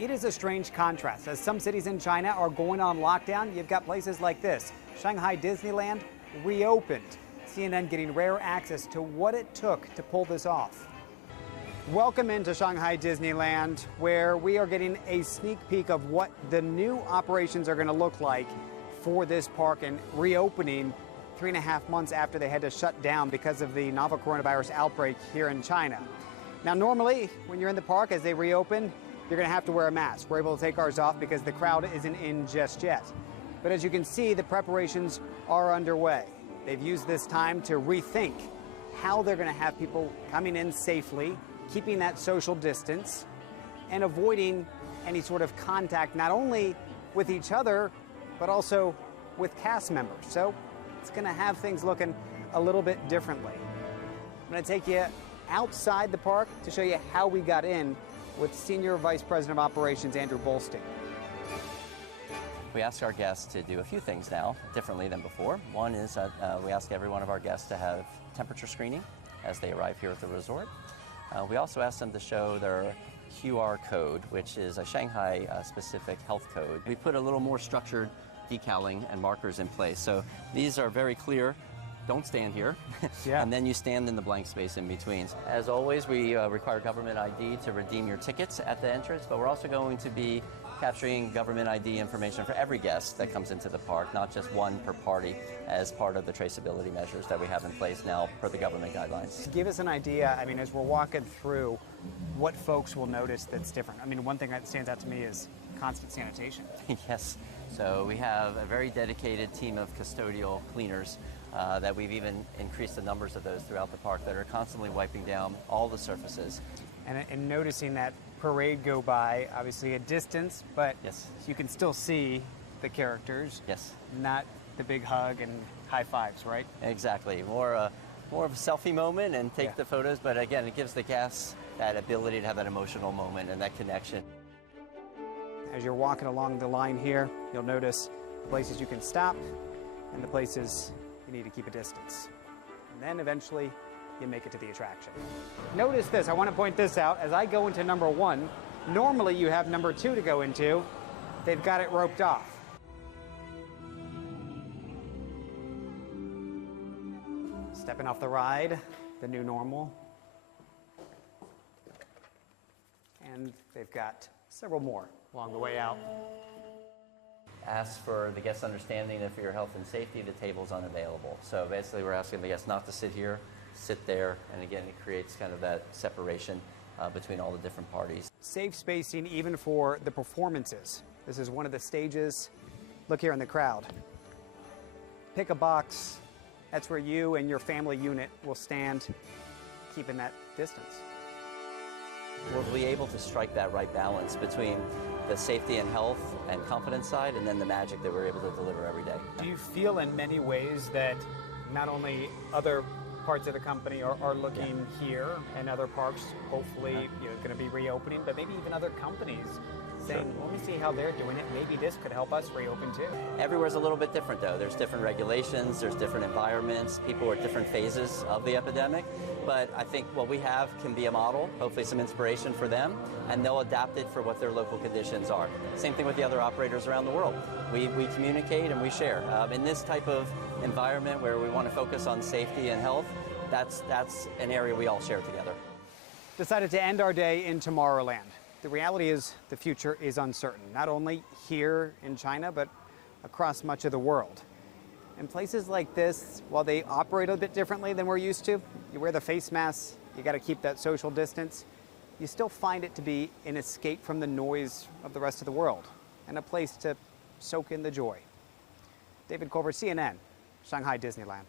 It is a strange contrast. As some cities in China are going on lockdown, you've got places like this. Shanghai Disneyland reopened. CNN getting rare access to what it took to pull this off. Welcome into Shanghai Disneyland, where we are getting a sneak peek of what the new operations are going to look like for this park and reopening 3.5 months after they had to shut down because of the novel coronavirus outbreak here in China. Now, normally, when you're in the park as they reopen, you're going to have to wear a mask. We're able to take ours off because the crowd isn't in just yet. But as you can see, the preparations are underway. They've used this time to rethink how they're going to have people coming in safely, keeping that social distance, and avoiding any sort of contact, not only with each other, but also with cast members. So it's going to have things looking a little bit differently. I'm going to take you outside the park to show you how we got in with Senior Vice President of Operations, Andrew Bolstein. We ask our guests to do a few things now, differently than before. One is we ask every one of our guests to have temperature screening as they arrive here at the resort. We also ask them to show their QR code, which is a Shanghai-specific health code. We put a little more structured decaling and markers in place. So these are very clear. Don't stand here, yeah. And then you stand in the blank space in between. As always, we require government ID to redeem your tickets at the entrance, but we're also going to be capturing government ID information for every guest that comes into the park, not just one per party, as part of the traceability measures that we have in place now per the government guidelines. Give us an idea, I mean, as we're walking through, what folks will notice that's different. I mean, one thing that stands out to me is constant sanitation. Yes, so we have a very dedicated team of custodial cleaners that we've even increased the numbers of those throughout the park that are constantly wiping down all the surfaces. And noticing that parade go by, obviously a distance, but yes, you can still see the characters. Yes. Not the big hug and high fives, right? Exactly. More of a selfie moment and take the photos, but again, it gives the guests that ability to have that emotional moment and that connection. As you're walking along the line here, you'll notice the places you can stop and the places you need to keep a distance. And then eventually you make it to the attraction. Notice this, I want to point this out. As I go into number 1, normally you have number 2 to go into. They've got it roped off. Stepping off the ride, the new normal. And they've got several more along the way out. Ask for the guest's understanding that for your health and safety, the table's unavailable. So basically we're asking the guests not to sit here, sit there, and again, it creates kind of that separation between all the different parties. Safe spacing even for the performances. This is one of the stages. Look here in the crowd. Pick a box. That's where you and your family unit will stand, keeping that distance. We'll be able to strike that right balance between the safety and health and confidence side, and then the magic that we're able to deliver every day. Do you feel in many ways that not only other parts of the company are looking here and other parks hopefully going to be reopening, but maybe even other companies saying, let me see how they're doing it. Maybe this could help us reopen too. Everywhere's a little bit different though. There's different regulations, there's different environments, people are at different phases of the epidemic. But I think what we have can be a model, hopefully some inspiration for them, and they'll adapt it for what their local conditions are. Same thing with the other operators around the world. We communicate and we share. In this type of environment where we want to focus on safety and health, that's an area we all share together. Decided to end our day in Tomorrowland. The reality is the future is uncertain, not only here in China, but across much of the world. And places like this, while they operate a bit differently than we're used to, you wear the face mask, you got to keep that social distance, you still find it to be an escape from the noise of the rest of the world and a place to soak in the joy. David Culver, CNN, Shanghai Disneyland.